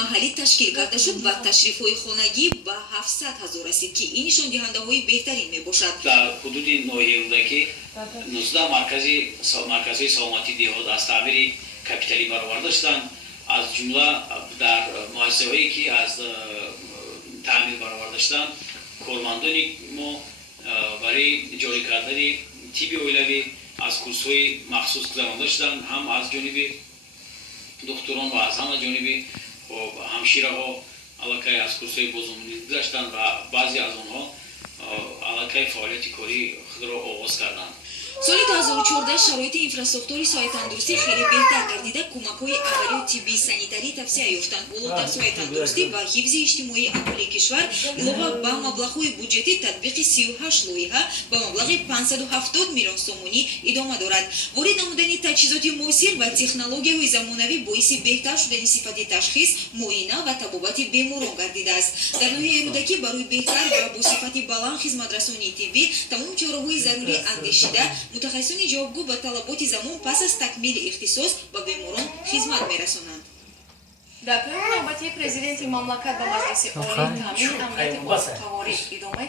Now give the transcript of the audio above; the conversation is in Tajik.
маҳаллӣ ташкил карда шуд ва ташрифҳои хонагӣ ба 700 000 расид ки ин нишондиҳандаҳои беҳтарин мебошад. дар ҳудуди ноҳияи рӯдакӣ 19 марказҳои саломатии деҳот аз таъмири капиталӣ бароварда шуданд. аз ҷумла дар муассисаҳое ки аз таъмир бароварда шуданд кормандони мо барои ҷорӣ кардани тибби оилавӣ аз курсҳои махсус гузаронда шуданд, ҳам аз ҷониби духтурон ва аз ҳам аз ҷониби ҳамшираҳо аллакай аз курсҳои бозумонӣ гузаштанд ва баъзе аз онҳо аллакай фаъолияти кории худро оғоз карданд. соли 2014 шароити инфраструктури соҳаи хеле беҳтар гардида кӯмакҳои аввалию тиббии санитарӣ тавсея ёфтанд. болотар соҳаи тандурустӣ ва ҳифзи иҷтимоии аҳолии кишвар илова ба маблағҳои буҷетӣ татбиқи 38 лоиҳа ба маблағи 570 миллион сомонӣ идома дорад. ворид намудани таҷҳизоти муосир ва технологияҳои замонавӣ боиси беҳтар шудани сифати ташхис, муоина ва табобати беморон гардидааст. дар ноҳияи рӯдакӣ барои беҳтар ва бо сифати баланд хизматрасонии тиббӣ тамом чораҳои зарурӣ андешида мутахассисони ҷавобгӯ ба талаботи замон пас аз такмили ихтисос ба беморон хизмат мерасонанд. дар поёни навбати президенти мамлакат ба маҷлиси олии таъмини амнияти озқаворӣ идомаи